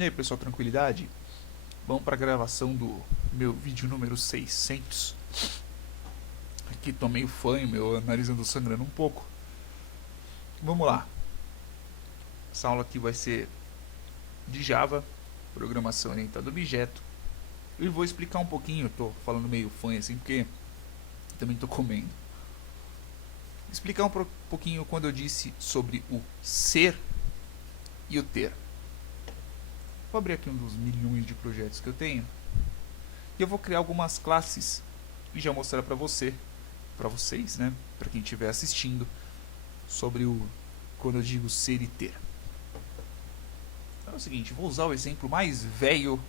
E aí pessoal, tranquilidade? Vamos para a gravação do meu vídeo número 600. Aqui tô meio fanho, meu nariz andou sangrando um pouco. Vamos lá. Essa aula aqui vai ser de Java, programação orientada a objeto. E vou explicar um pouquinho, eu tô falando meio fanho assim porque também tô comendo. Explicar um pouquinho quando eu disse sobre o ser e o ter. Vou abrir aqui um dos milhões de projetos que eu tenho. E eu vou criar algumas classes e já mostrar para vocês, né, para quem estiver assistindo, sobre o quando eu digo ser e ter. Então é o seguinte, vou usar o exemplo mais velho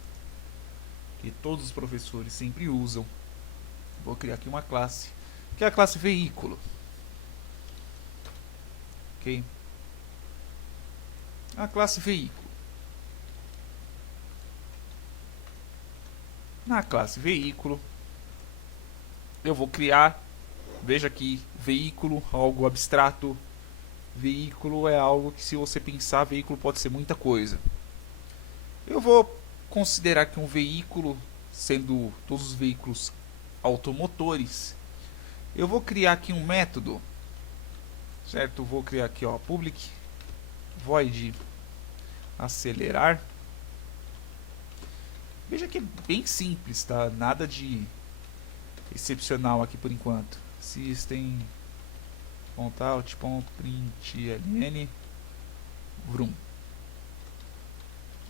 que todos os professores sempre usam. Vou criar aqui uma classe, que é a classe veículo. OK? A classe veículo. Na classe veículo, eu vou criar, veja aqui, veículo, algo abstrato. Veículo é algo que, se você pensar, veículo pode ser muita coisa. Eu vou considerar que um veículo, sendo todos os veículos automotores, eu vou criar aqui um método, certo? Vou criar aqui, ó, public void acelerar. Veja que é bem simples, tá? Nada de excepcional aqui por enquanto. System.out.println vrum.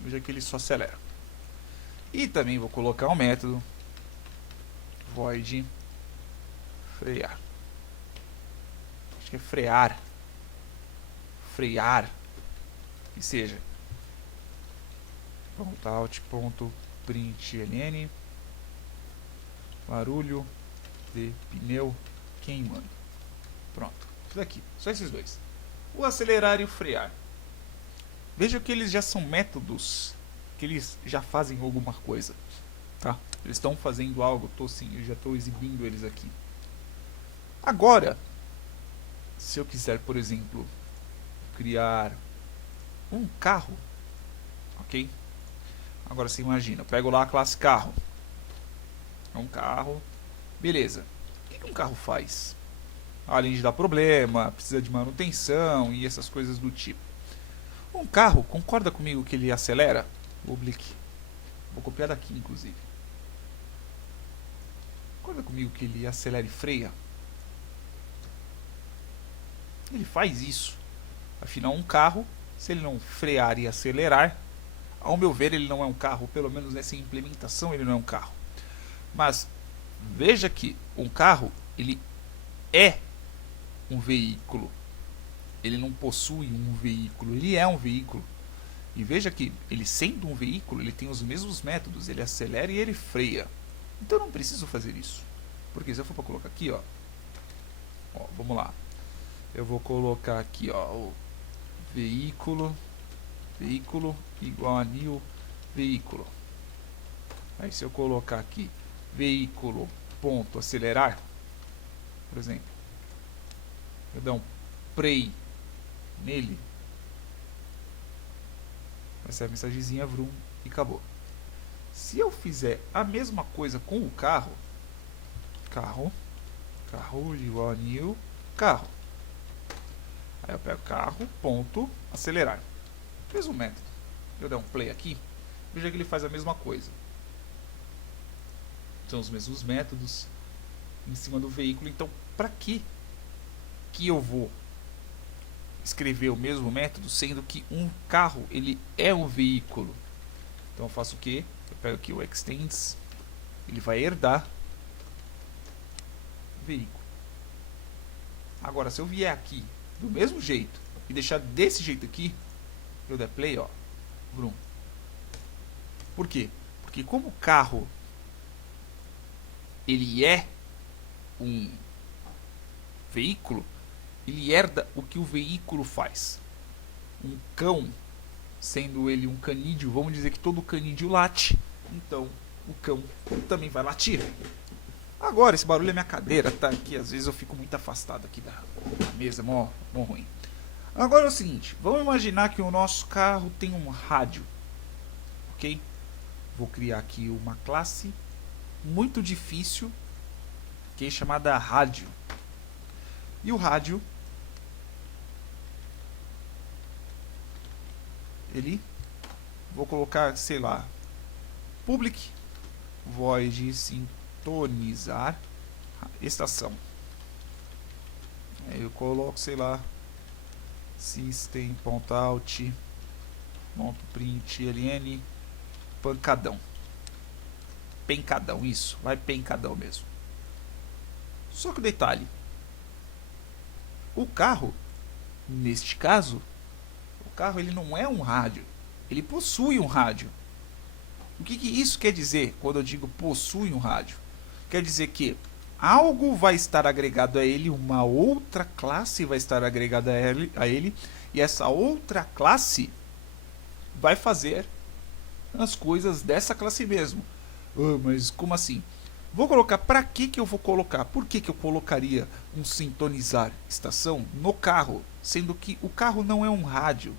Veja que ele só acelera. E também vou colocar um método void frear. Acho que é frear. Que seja .out.println barulho de pneu queimando. Pronto, isso daqui, só esses dois, o acelerar e o frear. Veja que eles já são métodos que eles já fazem alguma coisa, tá? Eles estão fazendo algo, eu já estou exibindo eles aqui. Agora, se eu quiser, por exemplo, criar um carro, ok? Agora você imagina, eu pego lá a classe carro. É um carro, beleza. O que um carro faz? Além de dar problema, precisa de manutenção e essas coisas do tipo. Um carro, concorda comigo que ele acelera? Public. Vou copiar daqui, inclusive. Concorda comigo que ele acelera e freia? Ele faz isso. Afinal, um carro, se ele não frear e acelerar, ao meu ver, ele não é um carro. Pelo menos nessa implementação, ele não é um carro. Mas veja que um carro, ele é um veículo. Ele não possui um veículo, ele é um veículo. E veja que, ele sendo um veículo, ele tem os mesmos métodos. Ele acelera e ele freia. Então eu não preciso fazer isso. Porque se eu for para colocar aqui, ó, vamos lá. Eu vou colocar aqui, ó, o veículo igual a new veículo. Aí se eu colocar aqui veículo ponto acelerar, por exemplo, eu dar um play nele, vai ser a mensagenzinha vrum e acabou. Se eu fizer a mesma coisa com o carro igual a new carro, aí eu pego carro ponto acelerar, mesmo método, eu der um play aqui, veja que ele faz a mesma coisa. São os mesmos métodos em cima do veículo. Então, para que eu vou escrever o mesmo método, sendo que um carro, ele é um veículo? Então eu faço o que? Eu pego aqui o extends, ele vai herdar o veículo. Agora, se eu vier aqui do mesmo jeito e deixar desse jeito aqui, eu der play, ó, vrum. Por quê? Porque como o carro, ele é um veículo, ele herda o que o veículo faz. Um cão, sendo ele um canídeo, vamos dizer que todo canídeo late, então o cão também vai latir. Agora, esse barulho é minha cadeira, tá aqui, às vezes eu fico muito afastado aqui da mesa, mó ruim. Agora é o seguinte, vamos imaginar que o nosso carro tem um rádio. ok? Vou criar aqui uma classe muito difícil, que é chamada rádio. E o rádio, vou colocar, sei lá, public void sintonizar estação. Aí eu coloco, sei lá, system.out.println pancadão. Pencadão, isso, vai pencadão mesmo. Só que o detalhe, o carro, neste caso, o carro ele não é um rádio, ele possui um rádio. O que isso quer dizer quando eu digo possui um rádio? Quer dizer que algo vai estar agregado a ele, uma outra classe vai estar agregada a ele, e essa outra classe vai fazer as coisas dessa classe mesmo. Mas como assim? Vou colocar, para que eu vou colocar? Por que eu colocaria um sintonizar estação no carro, sendo que o carro não é um rádio?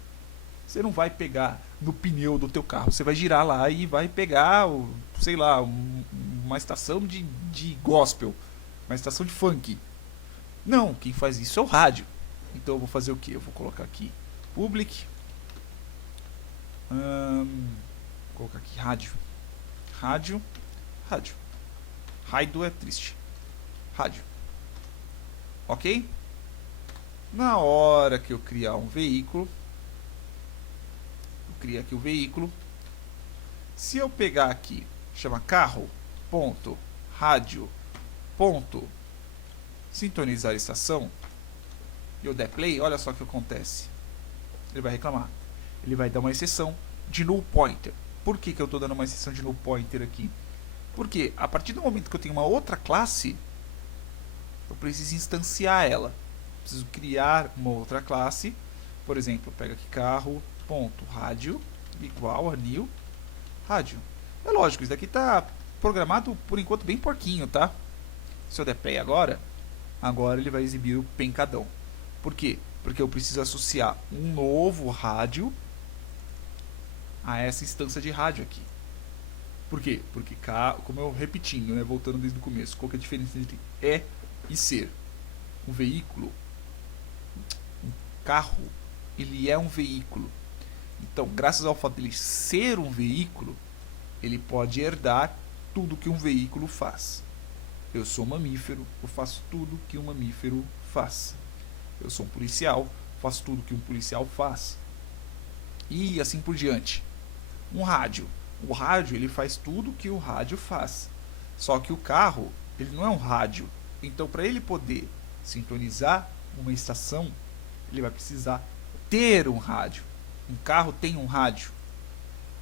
Você não vai pegar no pneu do teu carro, você vai girar lá e vai pegar, sei lá, uma estação de gospel, uma estação de funk. Não, quem faz isso é o rádio. Então eu vou fazer o que? Eu vou colocar aqui public, vou colocar aqui rádio. Rádio. Rádio é triste. Rádio. Ok? Na hora que eu criar um veículo, eu crio aqui o veículo. Se eu pegar aqui, chama carro, ponto, rádio, ponto, sintonizar estação, e eu der play, olha só o que acontece. Ele vai reclamar. Ele vai dar uma exceção de null pointer. Por que eu estou dando uma exceção de null pointer aqui? Porque a partir do momento que eu tenho uma outra classe, eu preciso instanciar ela. Preciso criar uma outra classe. Por exemplo, eu pego aqui carro.rádio igual a new rádio. É lógico, isso daqui está programado por enquanto bem porquinho, tá? Se eu der play agora ele vai exibir o pencadão. Por quê? Porque eu preciso associar um novo rádio a essa instância de rádio aqui. Por quê? Porque, como eu repetindo, né, voltando desde o começo, qual que é a diferença entre é e ser? Um veículo, um carro, ele é um veículo. Então, graças ao fato de ele ser um veículo, ele pode herdar tudo que um veículo faz. Eu sou um mamífero, eu faço tudo que um mamífero faz. Eu sou um policial, faço tudo que um policial faz. E assim por diante. Um rádio. O rádio ele faz tudo que o rádio faz. Só que o carro ele não é um rádio. Então, para ele poder sintonizar uma estação, ele vai precisar ter um rádio. Um carro tem um rádio.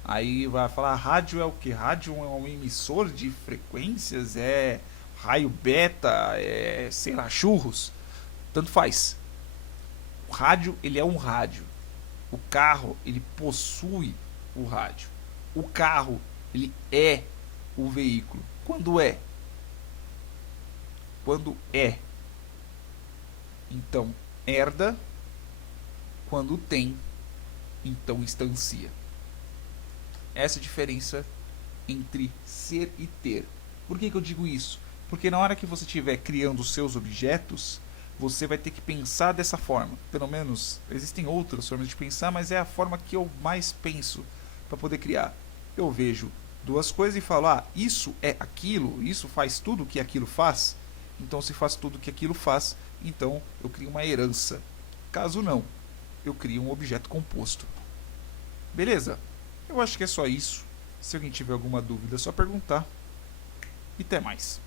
Aí vai falar, rádio é o que? Rádio é um emissor de frequências, é raio beta, é sei lá, churros. Tanto faz. O rádio ele é um rádio. O carro ele possui o rádio. O carro ele é o veículo. Quando é? Quando é. Então herda. Quando tem, então instancia. Essa é a diferença entre ser e ter. Por que eu digo isso? Porque na hora que você estiver criando os seus objetos, você vai ter que pensar dessa forma. Pelo menos, existem outras formas de pensar, mas é a forma que eu mais penso para poder criar. Eu vejo duas coisas e falo, isso é aquilo, isso faz tudo o que aquilo faz. Então, se faz tudo o que aquilo faz, então eu crio uma herança. Caso não, eu crio um objeto composto. Beleza? Eu acho que é só isso. Se alguém tiver alguma dúvida, é só perguntar. E até mais.